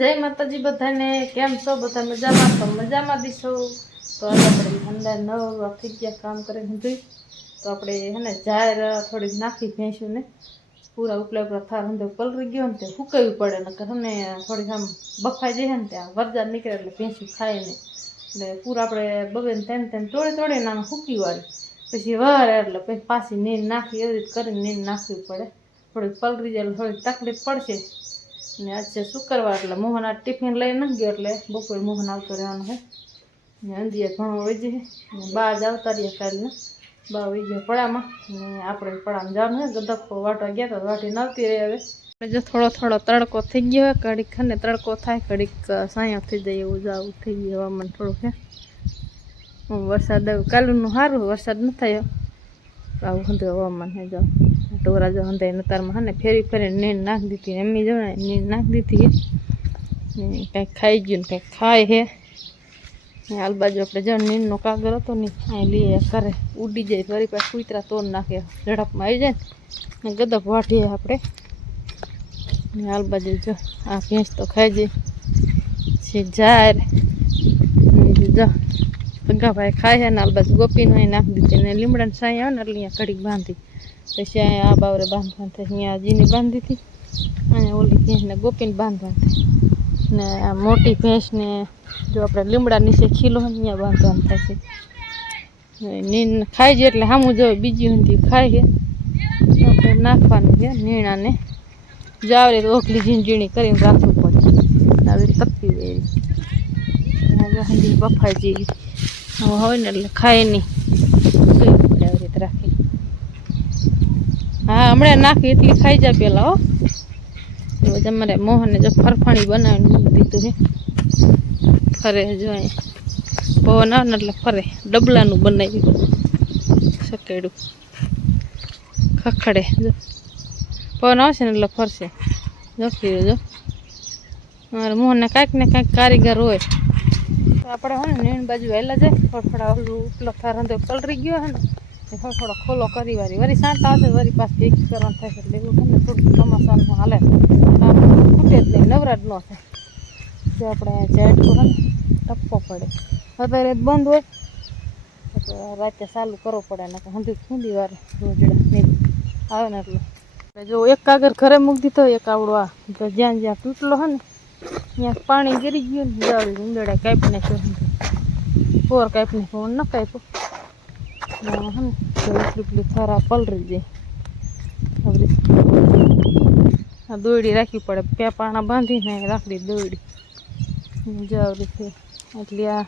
જય માતાજી બધાને. કેમ છો? બધા મજામાં? તો મજામાં દીશો તો આપણે ઠંડા નવ થઈ ગયા, કામ કરે બધું તો આપણે હે ને જાહેર થોડીક નાખી ભેંસ્યું ને. પૂરા ઉપલા ઉપલા થાર અંદર પલરી ગયો ને તે સુકાવવી પડે ને કે થોડીક આમ બફાઈ જાય ને ત્યાં વરજાદ નીકળે એટલે ભેંસું ખાય ને એટલે પૂરા આપણે બબે તેને તેમ તોડે તોડે ને આમ સૂકી વાળી. પછી વાર એટલે પછી પાછી નીંદ નાખી, એવી રીતે કરીને નીંદ નાખવી પડે. થોડીક પલરી જાય થોડીક તકલીફ પડશે. ને આજે શુક્રવાર એટલે મોહન આ ટિફિન લઈ ન ગયો એટલે બપોરે મોહન આવતો રહેવાનું છે. ને અંદિયા ઘણો ને બા જ આવતા રહ્યા કાલને. બા વહી ગયા પડામાં. ને આપણે પડામાં જવાનું હે ગદપો વાટવા ગયા તો વાટી નવતી રહી હવે. જો થોડો થોડો તડકો થઈ ગયો હોય, ઘડીક ખને તડકો થાય, ઘડીક સાયા થઈ જાય એવું જાવું થઈ ગયું હવામાન થોડુંક હે. વરસાદ, કાલનું સારું વરસાદ ન થયો. આવું હતું હવામાન હે જો ટોરા જો હંધાઈ નતારમાં હા ને ફેરી ફેરીને નીંદ નાખી દીધી. એમની જો ને નીંદ નાખી દીધી ને કંઈક ખાઈ ગયું ને કંઈક ખાય હે. હાલ બાજુ આપણે જો નીંદનો કાગર હતો ને અહીં લઈએ કરે ઉડી જાય, ફરી પાછું કૂતરા તોડ નાખે, ઝડપમાં આવી જાય ને. ગદપ વાટીએ આપણે. હાલ બાજુ જો, આ ભેંસ તો ખાઈ જાય છે જાર જો પગાભાઈ ખાય છે ને હાલ બાજુ ગોપીને નાખી દીધી. ને લીમડાની સાંઈ આવે ને એટલે અહીંયા કડીક બાંધી. પછી અહીંયા આ બાવરે બાંધવાનું થાય. અહીંયા જીની બાંધી હતી. અને ઓલી ભેંસને ગોપીને બાંધવાનું થાય. ને આ મોટી ભેંસને જો આપણે લીમડા નીચે ખીલો અહીંયા બાંધવાનું થાય છે. નીણ ખાઈ જાય એટલે સામું જો બીજી હતી ખાઈ છે. નાખવાનું છે નીણાને. જાવરે ઓખલી ઝીણી ઝીણી કરીને રાખવું પડે. આવી તપી વેરી બફાઈ હવે હોય ને એટલે ખાય નહીં. પડે આવી રીતે રાખી હમણાં નાખી એટલી ખાઈ જા પેલા, હો. તમારે મોહને જો ફરફાણી બનાવીને દીધું છે ફરે જો પવન આવે ને એટલે ફરે. ડબલાનું બનાવ્યું. સકેડું. ખખડે. જો. પવન આવશે ને એટલે ફરશે. જોખી જો મારે મોહનને કાંઈક ને કાંઈક કારીગર હોય. આપણે હોય ને નીણ બાજુ વહેલા જાય. ફળફળા ઓલું ઉપલો અંદર પલરી ગયો હે ને. થોડો થોડો ખોલો કરી વારી. વરી સાંટ આવશે વરી પાછું ભેગી કરવાનું થાય એટલે એવું છે ને થોડું ચોમાસાનું હાલે. ખૂટે જ નહીં નવરાજ ન થાય. જો આપણે જેટલું હે ને, ટપકો પડે. અત્યારે બંધ હોય. તો રાતે ચાલુ કરવો પડે ને હંધી ખૂંદી વાર રોજડા નહીં. આવે ને એટલે. જો એક કાગર ઘરે મૂકી દીધો, એક આવડો આ. જ્યાં જ્યાં તૂટલો હે ને, ત્યાં પાણી ગીરી ગયું ને જાળી પોર કાપી નાખ્યો. ન કાપ્યો ને હે ને તો એટલી પેલી થરા પલરી જાય રીતે. આ દોરડી રાખવી પડે બે પાણા બાંધીને રાખડી દોરડી જાવડી છે એટલે આ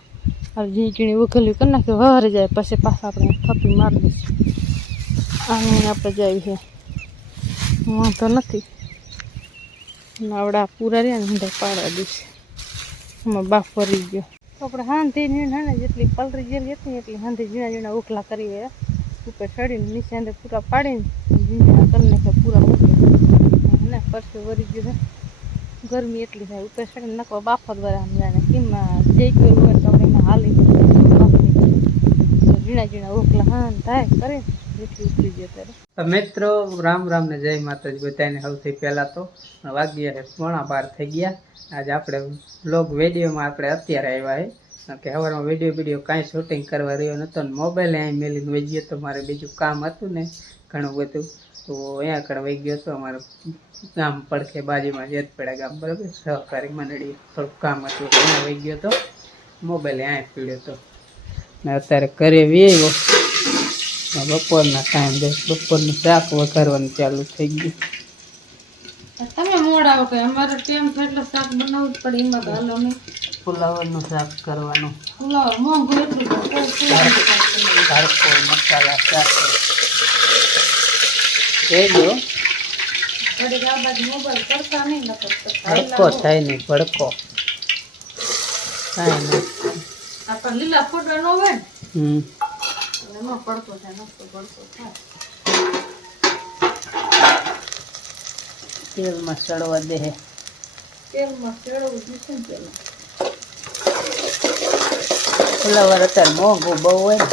ઝીણી ઉઘેલી કરી નાખી વહારે જાય પછી પાછા આપણે થપી મારી દઈશું આને આપણે જાવી છે વાંધો નથી નાવડા પૂરા રહ્યા ને અંદર પાડવા દઈશ એમાં બાફ ફરી ગયો આપણે હાંધી નીણ ને જેટલી પલરી જેલ હતી એટલી હાંધી ઝીણા ઝીણા ઉખલા કરી ગયા ઉપર ચડીને નીચે અંદર પૂરા પાડીને ઝીણા કરીને કે પૂરા મૂકી ને, પરસે વરી ગયું છે ગરમી એટલી થાય. ઉપર ચડીને નકવા બાફત વરા સમજાને કેમાં જઈ ગયેલું હોય તો આપણે એમાં હાલી ઝીણા ઝીણા ઉખલા હાન થાય, કરે. મિત્રો, રામ રામ ને જય માતાજી, બધાને સૌથી પહેલાં તો વાગ્યા છે પોણા બાર થઈ ગયા. આજે આપણે બ્લોગ વિડીયોમાં આપણે અત્યારે આવ્યા છે કે સવારમાં વીડિયો વીડિયો કાંઈ શૂટિંગ કરવા રહ્યો નહોતો ને મોબાઈલ અહીં મેલીને વહી ગયો તો મારે બીજું કામ હતું ને ઘણું બધું. તો અહીંયા આગળ વહી ગયો હતો અમારે ગામ પડખે બાજુમાં જેતપેડા ગામ, બરાબર? સહકારી મંડળી, થોડુંક કામ હતું, તો અહીંયા વહી ગયો હતો મોબાઈલ અહીંયા પીડ્યો ને અત્યારે ઘરે વી બપોરના ટાઈમ દે બપોરનું શાક વઘારવાનું ચાલુ થઈ ગયું. તમે મોડા આવો કે અમારે ટાઈમ થાય એટલે શાક બનાવવું જ પડે એમાં તો હાલો નહીં. ફુલાવરનું શાક કરવાનું. ફુલાવર મોંઘું એટલું તો તડકો મસાલા શાક. જોઈજો તો ભડકો થાય નહીં ભડકો. થાય નહીં. લીલા ફોટો ન. હોય હમ. એમાં પડતો થાય નકતો પડતો થાય. તેલમાં સડવા દે. તેલમાં ચડવું જોઈશે ને પેલા ફુલાવર અત્યારે મોંઘું બહુ હોય.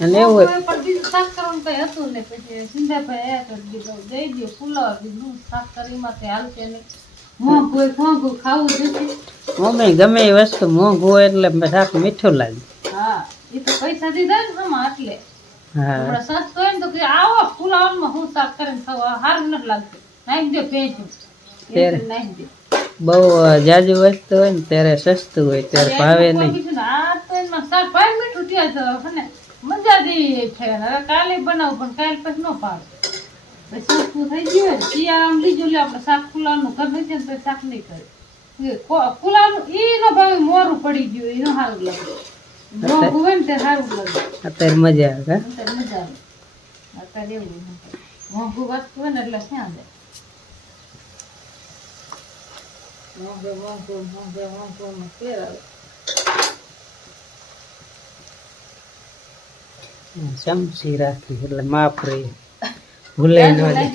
અને એવું પણ બીજું શાક કરવાનું કઈ હતું ને પછી સિંધાભાઈ આયા તો દીધો દઈ દો ફુલાવર બીજું શાક કરીમાં તે હાલશે નહીં. મોંઘું મોંઘું ખાવું જોઈએ મમ્મી ગમે એ વસ્તુ મોંઘું હોય એટલે શાક મીઠું લાગે. હા. એ તો પૈસા દીધા ને આમાં આટલે હમણાં સસ્તું હોય ને તો કે આવો ફુલાવરમાં હું શાક કરીને ખાવા સારું નથી લાગતું. નાખી દો ભેજું. નાખી દો બહુ જાજુ વસ્તુ હોય ને ત્યારે સસ્તું હોય ત્યારે ભાવે નહીં. આ તો એમાં શાક ભાઈ મીઠું થયા તો હે ને મજા દે છે. હવે કાલે બનાવું પણ કાલે પછી ન પાવે પછી સસ્તું થઈ ગયું હોય શિયાળામાં લીધું લે આપણે શાક ફુલાવાનું ઘર નથી ને તો શાક નહીં કરે એ કો- ઈ નો ભાવે મોરું પડી ગયું એનો હાલ લાગે. ને અત્યારે મજા આવે ને ચમચી રાખી એટલે માપ રહી ન જાજુ જાય.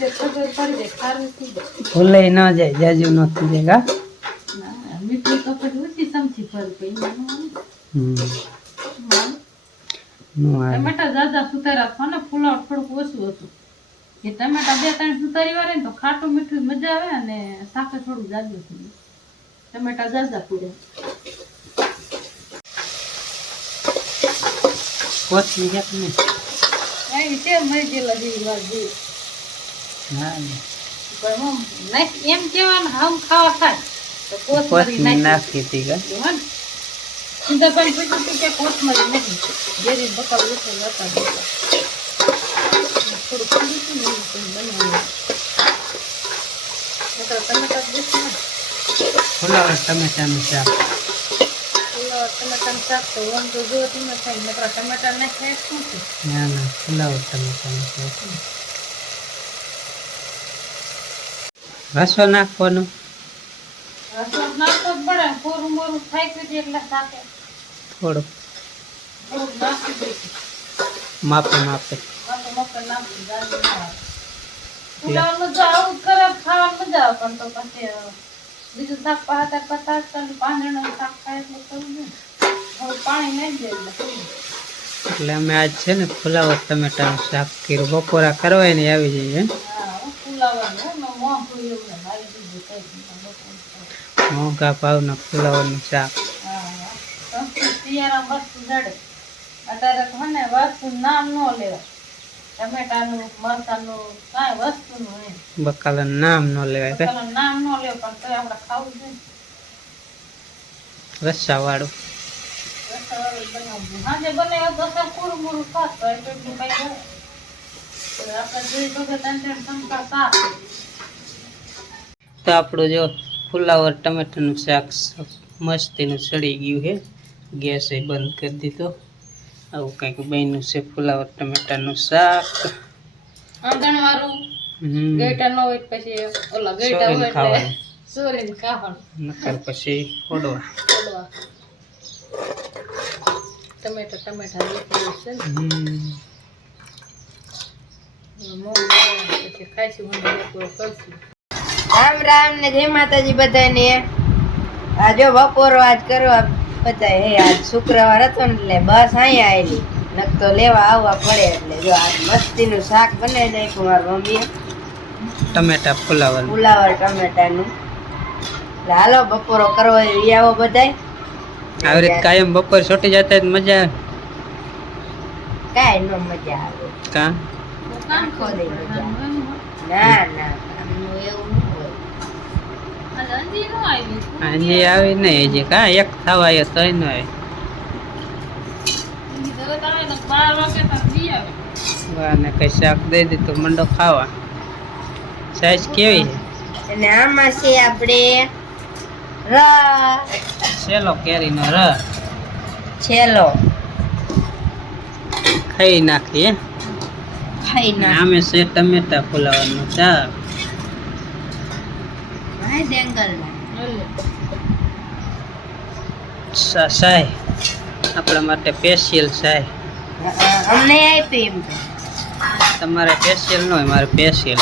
ભૂલાઈ ન જાય જાજુ ન થઈ જાય ના, મીઠું ઓછી ચમચી પર હમ. નો ટમેટા જાજા સુધારી છો ને ફુલાવ થોડુંક ઓછું હતું. એ ટમેટા બે ત્રણ સુધારી વાળે ને તો ખાટું મીઠું મજા આવે અને શાકે થોડું જાજુ થઈ ટમેટા જાજા પૂરે કોથમી છે હા પણ એમ કહેવાનું આમ ખાવા ખાય. તો કોથમી નાખી. હતી કા. સિંધાભાઈ પૂછ્યું હતું કે કોથમરી નહીં જેરી બકાલ નતા દેતા. થોડું ખુલ્લું હતું ને એવું બનાવ્યું. ટમેટા દેશે. ફુલાવર ટમેટાનું શાક ફુલાવર ટમેટાનું શાક તો ઓમ તો જો તમે થાય નકર ટમેટા ના ખાય શું છે ના ના ફુલાવર ટમેટાનું શાક રસો નાખવાનો રસો નાખવો જ પડે કોરું મોરું થાય એટલે શાકે થોડુંક માપે માપે. એટલે અમે આજ છે ને ફુલાવર ટમેટાનું શાક કર્યું. બપોરા કરવા ને આવી જઈએ મોંઘું ભાવના ફુલાવરનું શાક. સંસ્કૃત મસ્ત જડે. અત્યારે કોને વસ્તુ નામ ન લેવાય. ટમેટાનું મરચાનું કાંઈ વસ્તુનું નહીં બકાલાનું નામ ન લેવાય કે? નામ ન લેવું પણ તો આપણે ખાવું જોઈએ. રસાવાળું. બનાવવું. સાંજે બનાવ્યો તો સર પૂરું મૂરું ખાત તો એ પેટનું કાંઈ કરે. તો આપણે જોઈ. તો આપણું જો ફુલાવર ટમેટાનું શાક મસ્તીનું સડી ગયું છે. ગેસ એ બંધ કરી દીધો. આવું કંઈક બન્યું છે ફુલાવર ટમેટાનું શાક. આંગણવાળું હમ. ન હોય પછી ઓલા ગઈટા હોય એટલે ખાવાનું. ખાવાનું. નકર પછી ફોડવા છોડવા. ટમેટા ટમેટા લીધેલું છે ને. ખાઈશું કરશું રામ રામ ને જય માતાજી બધાને. આ જો બપોરો આજ કરવા. બધા હે આજ શુક્રવાર હતો ને એટલે બસ અહીંયા આવેલી નક તો લેવા આવવા પડે એટલે જો આ મસ્તીનું શાક બનાવી નાખ્યું મારી મમ્મીએ. ટમેટા ફુલાવર ફુલાવર ટમેટાનું. એટલે હાલો બપોરો કરવો એ આવો બધાય. આવી રીતે કાયમ બપોર છૂટી જતા મજા આવે. કાંઈ નો મજા આવે. કાં. ના ના કામનું એવું ન હોય આજે અંજી નો આવી હજી આવી નહીં હજી. કા એક થવા આવ્યો તોય ન આવે ને તો આવે. વાને કઈ શાક દઈ દીધું મંડો ખાવા. સાઈઝ કેવી છે? અને આમાં છે આપણે ર. સેલો કેરીનો ર. છેલો ખાઈ નાખીએ ખાઈ ના આમે છે ટમેટા ફુલાવરનું શાક. ભાઈ ડેંગલ ના એટલે સા- સાય આપણા માટે પેશિયલ સાય અમને આપી એમ તમારે પેશિયલ ન હોય મારે પેશિયલ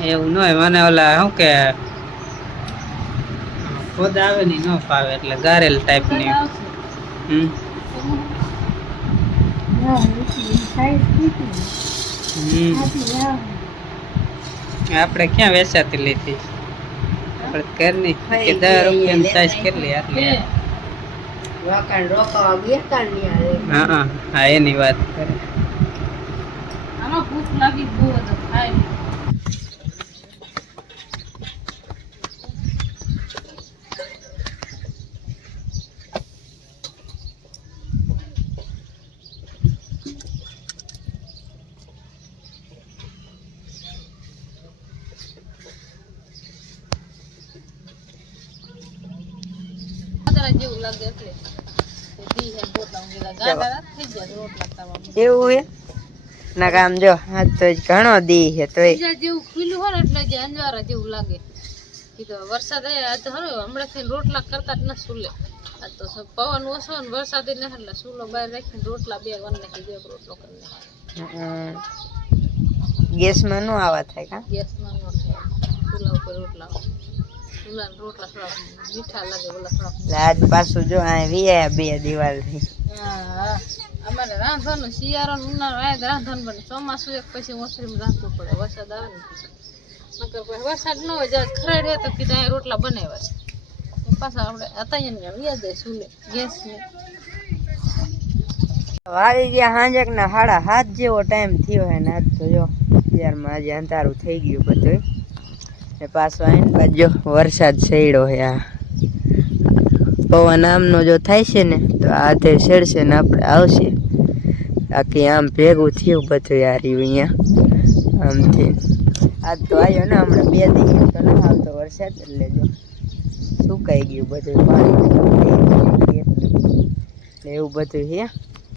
એવું? ના હોય મને ઓલા શું કે ખુદ આવે ને ન ફાવે એટલે ગારેલ ટાઈપની ની. હમ. આપણે ક્યાં વેચાતી લીધી? આપણે ઘરની કે દસ રૂપિયાની સાઈઝ કેટલી આટલી હા. હા એની વાત કરે. આમાં ભૂખ લાગી બહુ બધો ખાઈ લે. ગાજરા જેવું લાગે એટલે. એવું હે? ના કામ જો હા તો જ ઘણો દી છે જેવું ખુલ્લું હોય એટલે જે અંજવારા જેવું લાગે. કીધું વરસાદ આજ તો હરો હમણાંથી રોટલા કરતા જ ન સુલે. આ તો પવન ઓછો ને વરસાદ ન એટલે સુલો બહાર રાખીને રોટલા બે વન નાખી દે રોટલો કરી નાખી. ગેસમાં ન આવા થાય કા? ગેસમાં ન થાય. ચૂલા ઉપર રોટલા આજ પાછું જો આ વિયા બે દિવાલથી હા. અમારે રાંધવાનું શિયાળો ઉનાળો આવે તો રાંધવાનું બને. ચોમાસું એક પછી ઓસરીમાં રાંધવું પડે. વરસાદ આવે ને નકર કોઈ વરસાદ ન હોય જ્યારે ખરાડ હોય તો કીધા અહીં રોટલા બનાવ્યા છે. પાછા આપણે અત્યારે વ્યાજ જાય સુલે ગેસ ને. વાગી ગયા હાંજક ના સાડા હાથ જેવો ટાઈમ થયો હે ને આજ તો જો અત્યારમાં આજે અંધારું થઈ ગયું બધું ને પાછો આવીને બાજુ વરસાદ સડ્યો હે આ. પવન આમનો જો થાય છે ને, તો આધે સડશે ને આપણે આવશે. બાકી આમ ભેગું થયું બધું યાર અહીંયા. આમથી. આજ તો આવ્યો ને હમણાં બે દિવસ તો નથી આવતો વરસાદ એટલે જો સુકાઈ ગયું બધું પાણી. એવું બધું છે